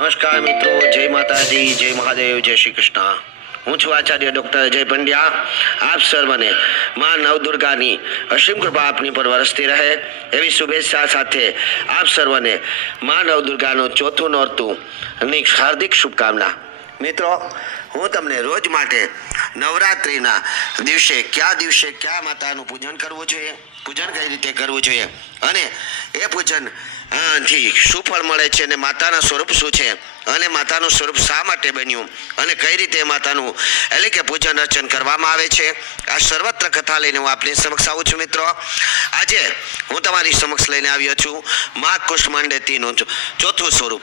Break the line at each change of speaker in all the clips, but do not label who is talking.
નમસ્કાર મિત્રો, જય માતાજી, જય મહાદેવ, જય શ્રી કૃષ્ણ. હું છું આચાર્ય ડોક્ટર અજય પંડ્યા. આપ સર્વને માં નવદુર્ગાની અસીમ કૃપા આપની પર વરસતી રહે. એવી શુભેચ્છા સાથે આપ સર્વને માં નવદુર્ગાનું ચોથું નોરતું ની હાર્દિક શુભકામના. મિત્રો, હું તમને રોજ માટે નવરાત્રિના દિવસે કયા દિવસે કયા માતાનું પૂજન કરવું જોઈએ? પૂજન કઈ રીતે કરવું જોઈએ? અને એ પૂજન થી ફળ મળે છે અને માતાના સ્વરૂપ શું છે? અને માતાનું સ્વરૂપ શા માટે બન્યું? અને કઈ રીતે માતાનું એટલે કે પૂજન અર્ચન કરવામાં આવે છે? આ સર્વત્ર કથા લઈને હું આપની સમક્ષ આવું છું મિત્રો. આજે હું તમારી સમક્ષ લઈને આવ્યો છું મા કુષ્માંડેતીનું ચોથું સ્વરૂપ.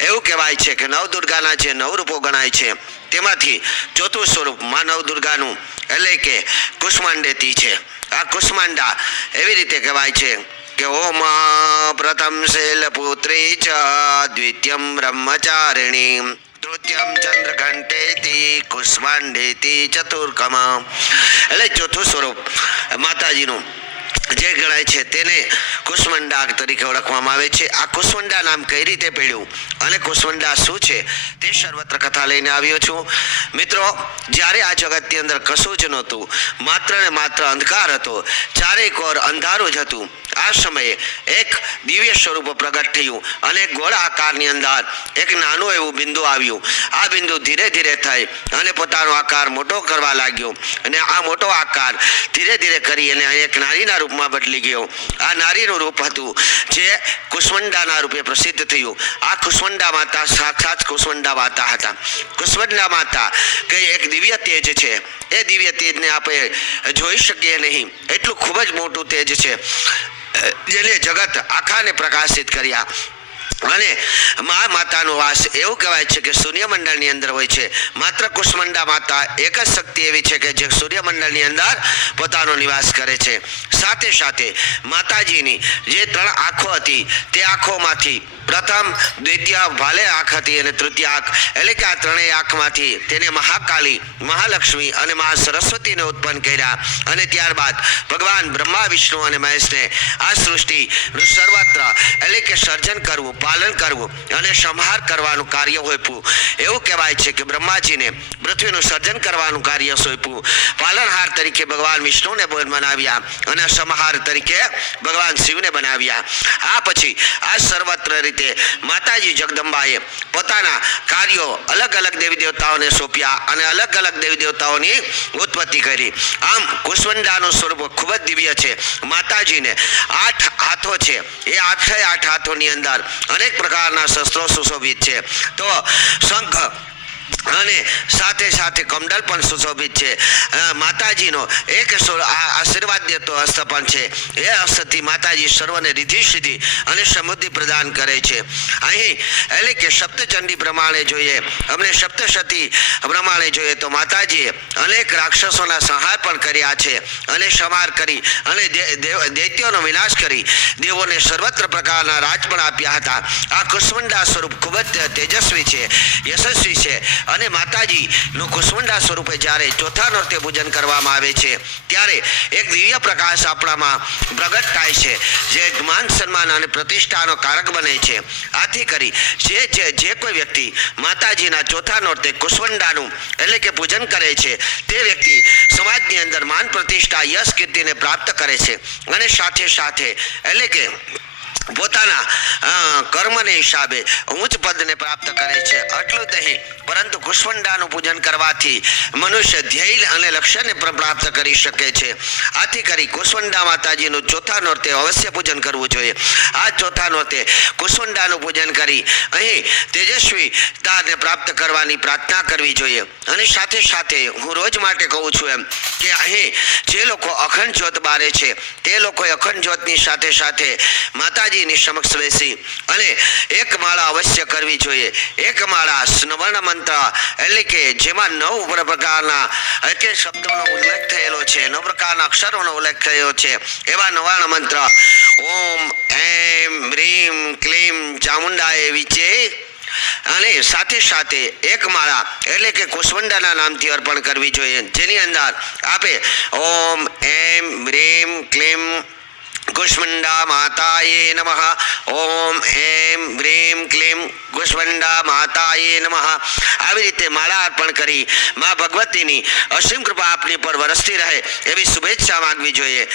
એવું કહેવાય છે કે નવદુર્ગાના જે નવરૂપો ગણાય છે, તેમાંથી ચોથું સ્વરૂપ મા નવદુર્ગાનું એટલે કે કુષ્માંડેતી છે. આ કુષ્માંડા એવી રીતે કહેવાય છે પ્રથમ શૈલપુત્રી ચ દ્વિતીયમ બ્રહ્મચારિણી તૃતીયમ ચંદ્રઘંટેતી કુષ્માંડેતી ચતુર્કમ એટલે ચોથું સ્વરૂપ, માતાજીનું જે ગણાય છે તેને કુષ્મંડા તરીકે ઓળખવામાં આવે છે. આ કુષ્મંડા નામ કઈ રીતે પડ્યું અને કુષ્મંડા શું છે તે સર્વત્ર કથા લઈને આવ્યો છું. મિત્રો, જ્યારે આ જગતની અંદર કશું જ નહોતું, માત્ર ને માત્ર અંધકાર હતો. ચારેક કોર અંધારું જ હતું. આ સમયે એક દિવ્ય સ્વરૂપ પ્રગટ થયું અને ગોળ આકારની અંદર એક નાનું એવું બિંદુ આવ્યું. આ બિંદુ ધીરે ધીરે થઈ અને પોતાનો આકાર મોટો કરવા લાગ્યો અને આ મોટો આકાર ધીરે ધીરે કરી અને એક નારીના રૂપમાં બદલી ગયો. આ નારીનું રૂપ હતું જે કુષ્મંડાના રૂપે પ્રસિદ્ધ થયું. આ કુષ્મંડા માતા સાક્ષાત કુષ્મંડા માતા હતા. કુષ્મંડા માતા કે એક દિવ્ય તેજ છે. એ દિવ્ય તેજને આપણે જોઈ શકીએ નહીં. એટલું ખૂબ જ મોટું તેજ છે. જેને જગત આખાને પ્રકાશિત કર્યા. અને મા માતાનો વાસ એવું કહેવાય છે કે સૂર્યમંડળની અંદર હોય છે. માત્ર કુષ્મંડા માતા એક જ શક્તિ એવી છે કે જે સૂર્યમંડળની અંદર પોતાનો નિવાસ કરે છે. સાથે સાથે માતાજીની જે ત્રણ આંખો હતી તે આંખોમાંથી પ્રથમ, દ્વિતીય ભાલે આંખ હતી અને તૃતીય આંખ. એટલે કે આ ત્રણેય આંખમાંથી તેને મહાકાળી મહાલક્ષ્મી અને મહા સરસ્વતીને ઉત્પન્ન કર્યા. અને ત્યારબાદ ભગવાન બ્રહ્મા, વિષ્ણુ અને મહેશને આ સૃષ્ટિનું સર્વત્ર એટલે કે સર્જન કરવું, પાલન કરવું અને સંહાર કરવાનું કાર્ય હોઈપું એવું કહેવાય છે કે બ્રહ્માજીને પૃથ્વીનું સર્જન કરવાનું કાર્ય સોંપ્યું. પાલનહાર તરીકે ભગવાન વિષ્ણુને બનાવ્યા અને સંહાર તરીકે ભગવાન શિવને બનાવ્યા. આ પછી આ સર્વત્ર રીતે માતાજી જગદંબાએ પોતાના કાર્યો અલગ અલગ દેવી દેવતાઓને સોંપ્યા અને અલગ અલગ દેવી દેવતાઓની ઉત્પત્તિ કરી. આમ કુષ્મંડાનું સ્વરૂપ ખૂબ જ દિવ્ય છે. માતાજીને આઠ હાથો છે. એ આઠે આઠ હાથોની અંદર અનેક પ્રકારના શસ્ત્રો સુશોભિત છે. તો શંખ અને સાથે સાથે કમંડલ પણ સુશોભિત છે. માતાજીનો એક આશીર્વાદ દેતો હસ્ત પણ છે. એ હસ્તથી માતાજી સર્વને રિધિ સિદ્ધિ અને સમૃદ્ધિ પ્રદાન કરે છે. અહીં એટલે કે સપ્તચંડી પ્રમાણે જોઈએ, અમને સપ્તશતી પ્રમાણે જોઈએ તો માતાજીએ અનેક રાક્ષસોના સંહાર પણ કર્યા છે. અને સંહાર કરી અને દૈત્યોનો વિનાશ કરી દેવોને સર્વત્ર પ્રકારના રાજ પણ આપ્યા હતા. આ કુષ્મંડા સ્વરૂપ ખૂબ જ તેજસ્વી છે, યશસ્વી છે અને માતાજીનું કુષ્મંડા સ્વરૂપે જ્યારે ચોથા નોરતે પૂજન કરવામાં આવે છે, ત્યારે એક દિવ્ય પ્રકાશ આપણામાં પ્રગટ થાય છે, જે માન સન્માન અને પ્રતિષ્ઠાનો કારક બને છે. આથી કરી જે જે જે કોઈ વ્યક્તિ માતાજીના ચોથા નોરતે કુષ્મંડાનું એટલે કે પૂજન કરે છે, તે વ્યક્તિ સમાજની અંદર માન પ્રતિષ્ઠા, યશ, કીર્તિને પ્રાપ્ત કરે છે અને સાથે સાથે એટલે કે પોતાના કર્મને હિસાબે ઉચ્ચ પદને પ્રાપ્ત કરે છે. આટલું જ નહીં, પરંતુ કુષ્મંડાનું પૂજન કરવાથી મનુષ્ય ધ્યેય અને લક્ષ્યને પ્રાપ્ત કરી શકે છે. આથી કરી કુષ્મંડા માતાજીનું ચોથા નોરતે અવશ્ય પૂજન કરવું જોઈએ. આ ચોથા નોરતે કુષ્મંડાનું પૂજન કરી અહીં તેજસ્વીતાને પ્રાપ્ત કરવાની પ્રાર્થના કરવી જોઈએ. અને સાથે સાથે હું રોજ માટે કહું છું એમ કે અહીં જે લોકો અખંડ જ્યોત બારે છે, તે લોકોએ અખંડ જ્યોતની સાથે સાથે માતાજીની સમક્ષ બેસી અને એક માળા અવશ્ય કરવી જોઈએ. એક માળા સ્નવર્ણ મંત્ર એટલે કે જેમાં નવ પ્રકારના એટલે શબ્દોનો ઉલ્લેખ થયેલો છે, નવ પ્રકારના અક્ષરોનો ઉલ્લેખ થયો છે. એવા નવર્ણ મંત્ર ઓમ, એમ, રીમ, ક્લીમ, ચામુંડાએ વિચે અને સાથે સાથે એક માળા એટલે કે કુશવંડાના નામથી અર્પણ કરવી જોઈએ. જેની અંદર આપે ઓમ, એમ, રીમ, ક્લીમ કુષ્મંડા માતાયે નમઃ ઓમ એમ હ્રીમ ક્લીમ કુષ્મંડા માતાએ નમઃ. આવી રીતે માળા અર્પણ કરી મા ભગવતીની અસીમ કૃપા આપની પર વરસતી રહે એવી શુભેચ્છા માંગવી જોઈએ.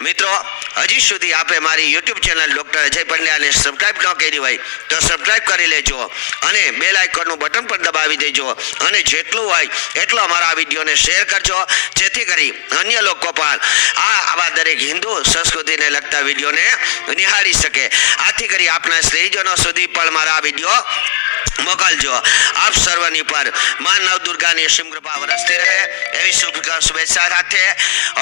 મિત્રો, હજી સુધી આપે મારી યુટ્યુબ ચેનલ ડૉક્ટર અજય પંડ્યાને સબસ્ક્રાઇબ ન કરી હોય તો સબસ્ક્રાઇબ કરી લેજો અને બેલ આઇકોનનું બટન પણ દબાવી દેજો અને જેટલું હોય એટલો અમારા વિડીયોને શેર કરજો. જેથી કરી અન્ય લોકો પણ આ આવા દરેક હિન્દુ સંસ્કૃતિને લગતા વિડીયોને નિહાળી શકે. આથી કરી આપના સ્નેહીજનો સુધી પણ મારા વીડિયો મોકલજો. આપ સર્વની પરમાં નવ દુર્ગાની અસીમ કૃપા વરસતી રહે એવી શુભ શુભેચ્છા સાથે.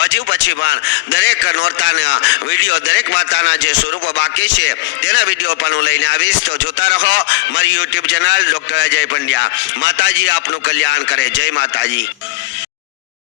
હજુ પછી પણ દરેક નોરતાના વીડિયો, દરેક માતાના જે સ્વરૂપો બાકી છે, તેના વીડિયો પણ હું લઈને આવીશ. તો જોતા રહો મારી YouTube channel doctor Ajay Pandya. માતાજી આપનું કલ્યાણ કરે. જય માતાજી.